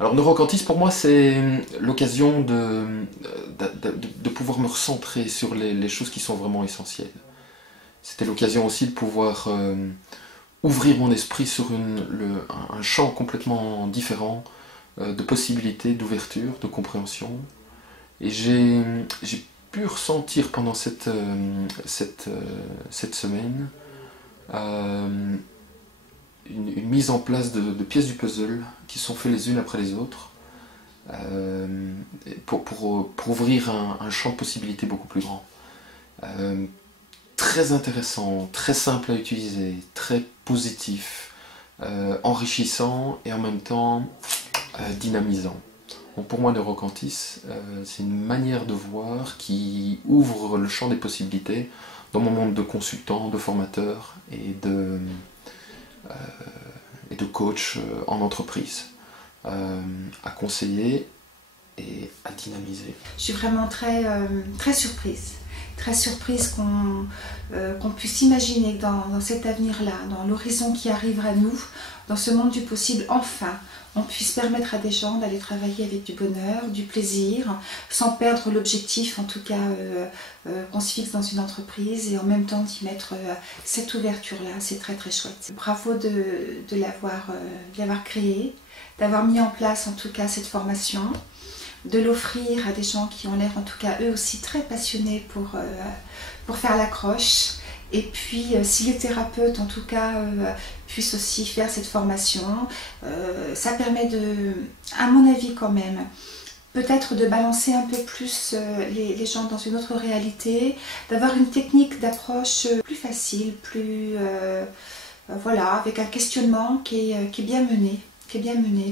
Alors Neurocantis pour moi c'est l'occasion de pouvoir me recentrer sur les choses qui sont vraiment essentielles. C'était l'occasion aussi de pouvoir ouvrir mon esprit sur un champ complètement différent de possibilités, d'ouverture, de compréhension. Et j'ai pu ressentir pendant cette semaine euh, une mise en place de pièces du puzzle qui sont faites les unes après les autres pour ouvrir un champ de possibilités beaucoup plus grand. Très intéressant, très simple à utiliser, très positif, enrichissant et en même temps dynamisant. Donc pour moi, Neurocantis, c'est une manière de voir qui ouvre le champ des possibilités dans mon monde de consultant, de formateur et de coach en entreprise, à conseiller et à dynamiser. Je suis vraiment très surprise. Très surprise qu'on puisse imaginer que dans cet avenir-là, dans l'horizon qui arrive à nous, dans ce monde du possible, enfin, on puisse permettre à des gens d'aller travailler avec du bonheur, du plaisir, sans perdre l'objectif, en tout cas, qu'on se fixe dans une entreprise et en même temps d'y mettre cette ouverture-là. C'est très très chouette. Bravo de l'avoir créé, d'avoir mis en place en tout cas cette formation, de l'offrir à des gens qui ont l'air en tout cas eux aussi très passionnés pour faire l'accroche. Et puis si les thérapeutes en tout cas puissent aussi faire cette formation, ça permet à mon avis quand même, peut-être de balancer un peu plus les gens dans une autre réalité, d'avoir une technique d'approche plus facile, voilà, avec un questionnement qui est bien mené.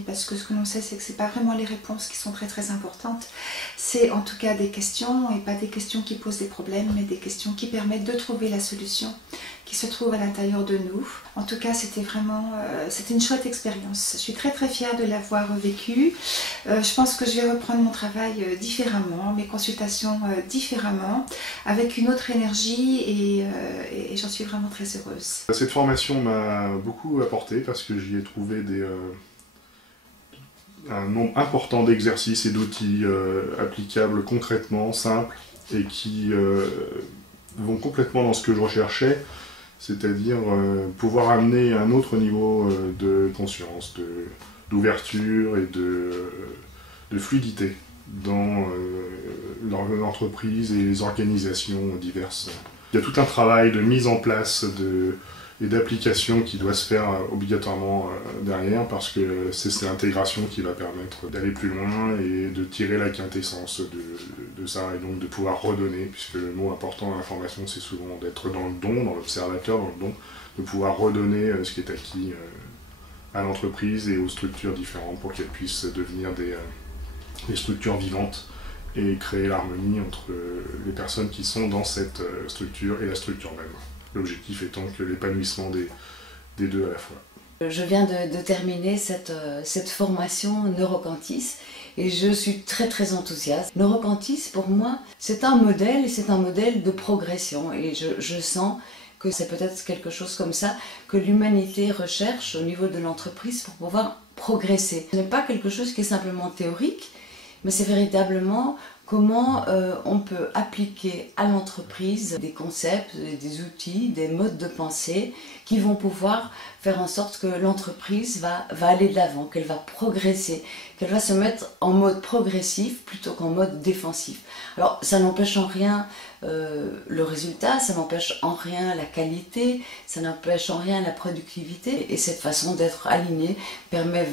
Parce que ce que l'on sait, c'est que ce n'est pas vraiment les réponses qui sont très très importantes, c'est en tout cas des questions, et pas des questions qui posent des problèmes, mais des questions qui permettent de trouver la solution qui se trouve à l'intérieur de nous. En tout cas, c'était une chouette expérience. Je suis très très fière de l'avoir vécue. Je pense que je vais reprendre mon travail différemment, mes consultations différemment, avec une autre énergie et j'en suis vraiment très heureuse. Cette formation m'a beaucoup apporté parce que j'y ai trouvé un nombre important d'exercices et d'outils applicables concrètement, simples et qui vont complètement dans ce que je recherchais, c'est-à-dire pouvoir amener un autre niveau de conscience, d'ouverture et de fluidité dans l'entreprise et les organisations diverses. Il y a tout un travail de mise en place et d'application qui doit se faire obligatoirement derrière, parce que c'est cette intégration qui va permettre d'aller plus loin et de tirer la quintessence de ça, et donc de pouvoir redonner, puisque le mot important dans la formation, c'est souvent d'être dans le don, dans l'observateur, dans le don, de pouvoir redonner ce qui est acquis à l'entreprise et aux structures différentes pour qu'elles puissent devenir des structures vivantes et créer l'harmonie entre les personnes qui sont dans cette structure et la structure même. L'objectif étant que l'épanouissement des deux à la fois. Je viens de terminer cette formation Neurocantis et je suis très très enthousiaste. Neurocantis pour moi c'est un modèle et c'est un modèle de progression, et je sens que c'est peut-être quelque chose comme ça que l'humanité recherche au niveau de l'entreprise pour pouvoir progresser. Ce n'est pas quelque chose qui est simplement théorique, mais c'est véritablement comment on peut appliquer à l'entreprise des concepts, des outils, des modes de pensée qui vont pouvoir faire en sorte que l'entreprise va aller de l'avant, qu'elle va progresser, qu'elle va se mettre en mode progressif plutôt qu'en mode défensif. Alors ça n'empêche en rien le résultat, ça n'empêche en rien la qualité, ça n'empêche en rien la productivité, et cette façon d'être aligné permet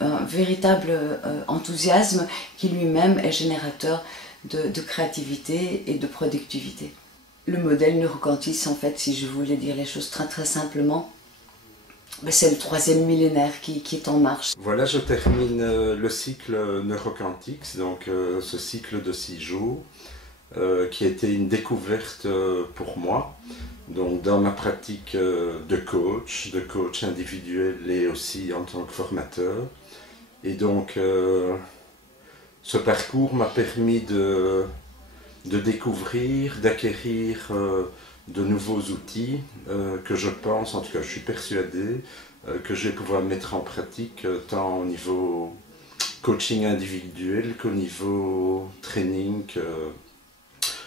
un véritable enthousiasme qui lui-même est générateur de créativité et de productivité. Le modèle Neurocantis, en fait, si je voulais dire les choses très très simplement, c'est le 3e millénaire qui est en marche. Voilà, je termine le cycle Neurocantics, donc ce cycle de 6 jours, qui a été une découverte pour moi, donc dans ma pratique de coach individuel et aussi en tant que formateur. Et donc ce parcours m'a permis de découvrir, d'acquérir de nouveaux outils que je pense, en tout cas je suis persuadé, que je vais pouvoir mettre en pratique tant au niveau coaching individuel qu'au niveau training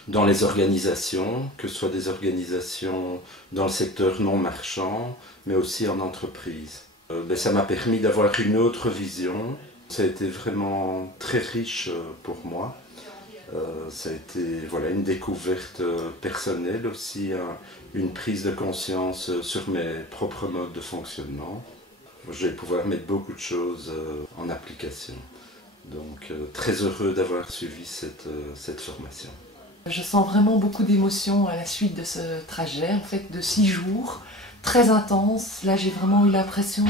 dans les organisations, que ce soit des organisations dans le secteur non marchand, mais aussi en entreprise. Ça m'a permis d'avoir une autre vision. Ça a été vraiment très riche pour moi. Ça a été une découverte personnelle aussi, une prise de conscience sur mes propres modes de fonctionnement. Je vais pouvoir mettre beaucoup de choses en application. Donc très heureux d'avoir suivi cette formation. Je sens vraiment beaucoup d'émotions à la suite de ce trajet, en fait de 6 jours, très intense. Là j'ai vraiment eu l'impression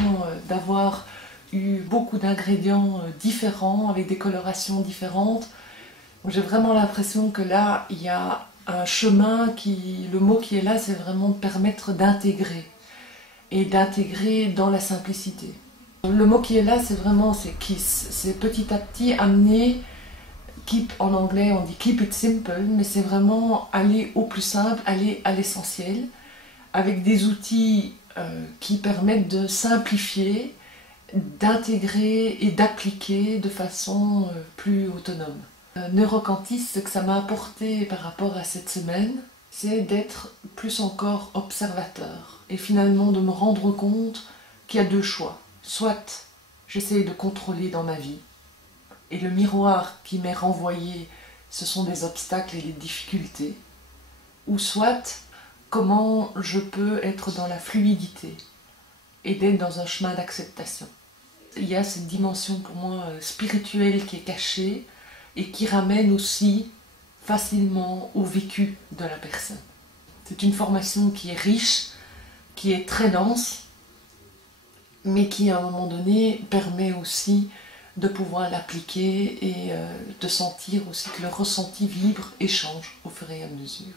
d'avoir eu beaucoup d'ingrédients différents, avec des colorations différentes. J'ai vraiment l'impression que là, il y a un chemin le mot qui est là, c'est vraiment de permettre d'intégrer. Et d'intégrer dans la simplicité. Le mot qui est là, c'est vraiment, c'est KISS. C'est petit à petit amener, en anglais on dit keep it simple, mais c'est vraiment aller au plus simple, aller à l'essentiel, avec des outils qui permettent de simplifier, d'intégrer et d'appliquer de façon plus autonome. Neurocantis, ce que ça m'a apporté par rapport à cette semaine, c'est d'être plus encore observateur et finalement de me rendre compte qu'il y a 2 choix. Soit j'essaye de contrôler dans ma vie et le miroir qui m'est renvoyé, ce sont des obstacles et des difficultés, ou soit comment je peux être dans la fluidité et d'être dans un chemin d'acceptation. Il y a cette dimension pour moi spirituelle qui est cachée et qui ramène aussi facilement au vécu de la personne. C'est une formation qui est riche, qui est très dense, mais qui à un moment donné permet aussi de pouvoir l'appliquer et de sentir aussi que le ressenti vibre et change au fur et à mesure.